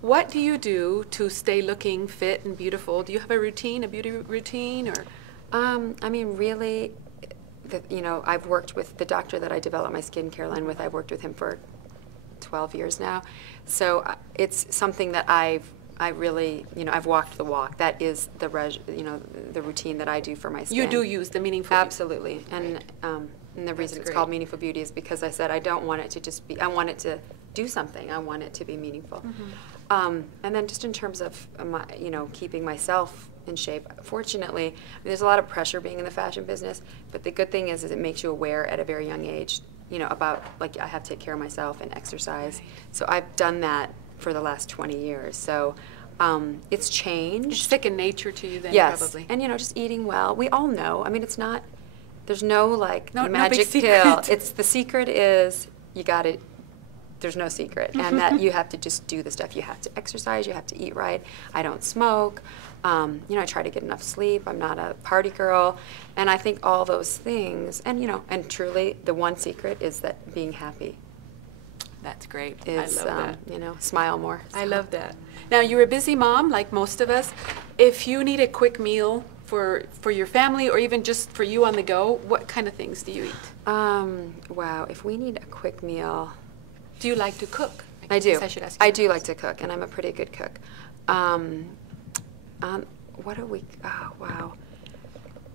What do you do to stay looking fit and beautiful? Do you have a routine, a beauty routine, or? I mean, really, you know, I've worked with the doctor that I developed my skincare line with. I've worked with him for 12 years now. So it's something that I really, you know, I've walked the walk. That is the, you know, the routine that I do for my skin. You do use the Meaningful Absolutely. Beauty. And the reason it's great. called Meaningful Beauty is because I said I don't want it to just be, I want it to do something. I want it to be meaningful. And then just in terms of, you know, keeping myself in shape, fortunately, I mean, there's a lot of pressure being in the fashion business, but the good thing is it makes you aware at a very young age, you know, about, like, I have to take care of myself and exercise. Right. So I've done that for the last 20 years. So it's changed. It's second nature to you then, yes. probably. And, you know, just eating well. We all know. I mean, it's not, there's no, like, no magic big pill. secret. It's, the secret is you got to, there's no secret. And that you have to just do the stuff. You have to exercise. You have to eat right. I don't smoke. You know, I try to get enough sleep. I'm not a party girl. And I think all those things, and, you know, and truly the one secret is that being happy. That's great. Is, I love that. you know, smile more. I love that. Now, you're a busy mom, like most of us. If you need a quick meal for your family or even just for you on the go, what kind of things do you eat? Wow, if we need a quick meal. Do you like to cook? I do. I should ask you I do like to cook, and I'm a pretty good cook. What a week. Oh, wow.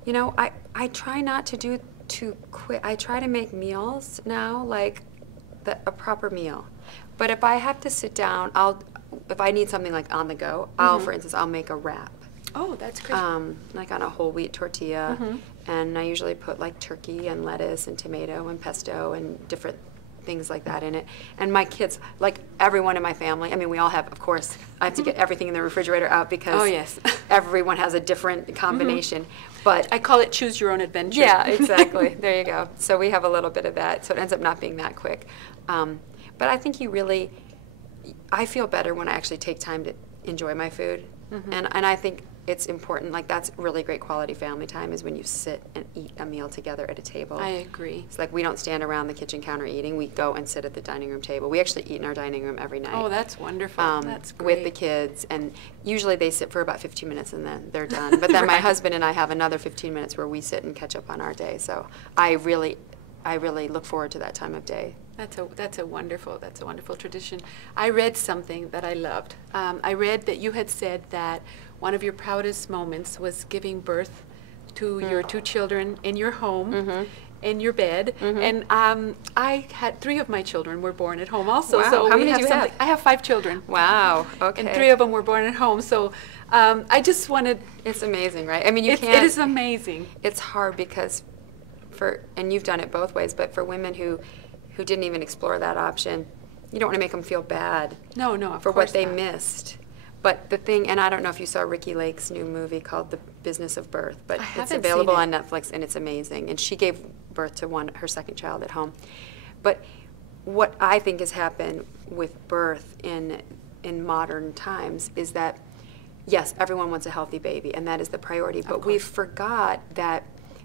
You know, I try not to do too quick. I try to make meals now, like a proper meal. But if I have to sit down, if I need something like on the go, for instance, I'll make a wrap. Oh, that's great. Like on a whole wheat tortilla. And I usually put like turkey and lettuce and tomato and pesto and different things like that in it. And my kids, like everyone in my family, I mean, we all have, of course, I have to get everything in the refrigerator out because oh, yes. everyone has a different combination. But I call it choose your own adventure. yeah, exactly. There you go. So we have a little bit of that. So it ends up not being that quick. But I think I feel better when I actually take time to enjoy my food. And I think it's important, like that's really great quality family time is when you sit and eat a meal together at a table. I agree. It's like we don't stand around the kitchen counter eating, we go and sit at the dining room table. We actually eat in our dining room every night. Oh, that's wonderful. That's great. With the kids, and usually they sit for about 15 minutes and then they're done. But then my husband and I have another 15 minutes where we sit and catch up on our day. So I really look forward to that time of day. That's a wonderful tradition. I read something that I loved. I read that you had said that one of your proudest moments was giving birth to your two children in your home, in your bed. And I had 3 of my children were born at home also. Wow. So How many do you have? I have 5 children. Wow. Okay. And 3 of them were born at home. So I just wanted. It's amazing, right? I mean, you can't. It is amazing. It's hard because and you've done it both ways, but for women who didn't even explore that option, you don't want to make them feel bad. No, of for course what they not. missed. But the thing, and I don't know if you saw Ricki Lake's new movie called The Business of Birth, but it's available on Netflix and it's amazing. And she gave birth to her second child at home. But what I think has happened with birth in modern times is that, yes, everyone wants a healthy baby, and that is the priority. But we forgot that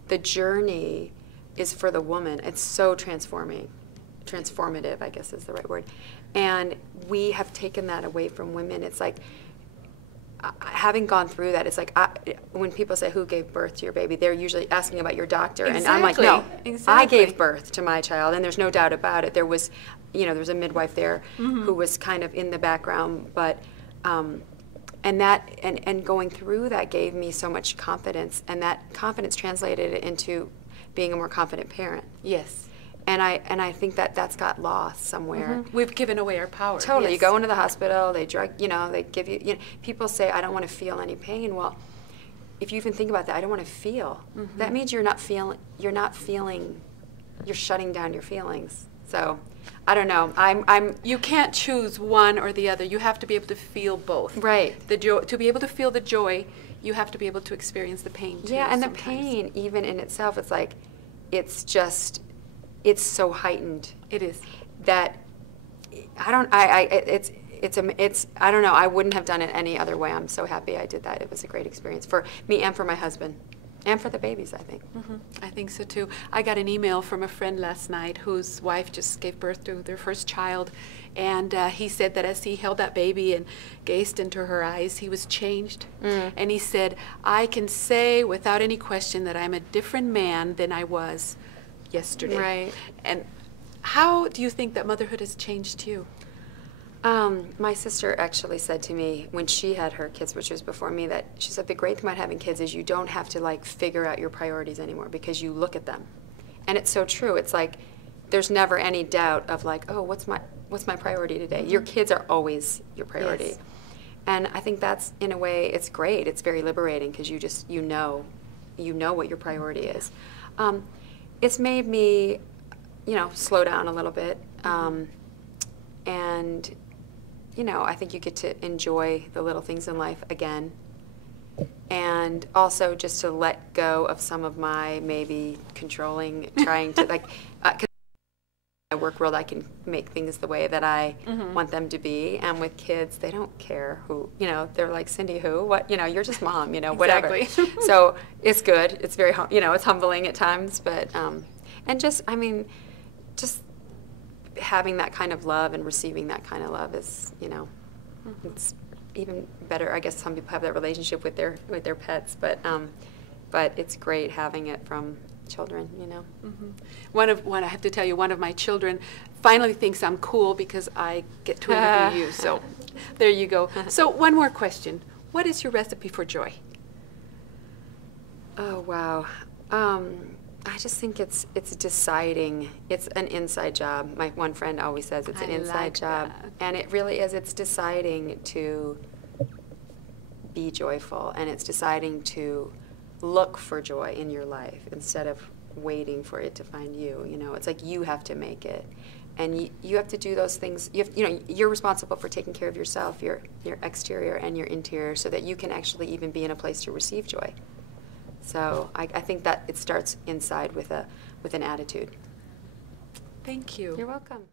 the journey is for the woman. It's so transformative, I guess is the right word. And we have taken that away from women. It's like, having gone through that, it's like when people say, who gave birth to your baby, they're usually asking about your doctor. Exactly. And I'm like, no, exactly. I gave birth to my child, and there's no doubt about it. There was, there was a midwife there who was kind of in the background, but, and going through that gave me so much confidence, and that confidence translated into being a more confident parent. Yes. And I think that's got lost somewhere. We've given away our power. Totally. Yes. You go into the hospital, they they give you, people say, I don't want to feel any pain. Well, if you even think about that, I don't want to feel. That means you're shutting down your feelings. So, I don't know. You can't choose one or the other. You have to be able to feel both. Right. To be able to feel the joy, you have to be able to experience the pain too. Yeah, and sometimes. the pain, even in itself, it's like, it's so heightened. It is. That I don't know. I wouldn't have done it any other way. I'm so happy I did that. It was a great experience for me and for my husband. And for the babies, I think. I think so too. I got an email from a friend last night whose wife just gave birth to their first child, and he said that as he held that baby and gazed into her eyes, he was changed. And he said, I can say without any question that I'm a different man than I was yesterday. Right. And how do you think that motherhood has changed you? My sister actually said to me when she had her kids, which was before me, that she said the great thing about having kids is you don't have to like figure out your priorities anymore because you look at them. And it's so true. It's like there's never any doubt of like, oh, what's my priority today? Your kids are always your priority. Yes. And I think that's, in a way, it's great. It's very liberating because you know what your priority is. It's made me, slow down a little bit. And I think you get to enjoy the little things in life again. And also just to let go of some of my maybe controlling, trying to like, 'cause in my work world I can make things the way that I want them to be. And with kids, they don't care who, they're like, Cindy who, what, you're just mom, whatever. Exactly. So it's good. It's very, it's humbling at times, but, and just having that kind of love and receiving that kind of love is, it's even better. I guess some people have that relationship with their pets, but it's great having it from children, I have to tell you, one of my children finally thinks I'm cool because I get to interview you. So there you go. So one more question. What is your recipe for joy? Oh, wow. I just think it's deciding. It's an inside job. My one friend always says it's an inside job. That. And it really is. It's deciding to be joyful, and it's deciding to look for joy in your life instead of waiting for it to find you. It's like you have to make it. And you have to do those things. You're responsible for taking care of yourself, your exterior and your interior, so that you can actually even be in a place to receive joy. So I think that it starts inside with an attitude. Thank you. You're welcome.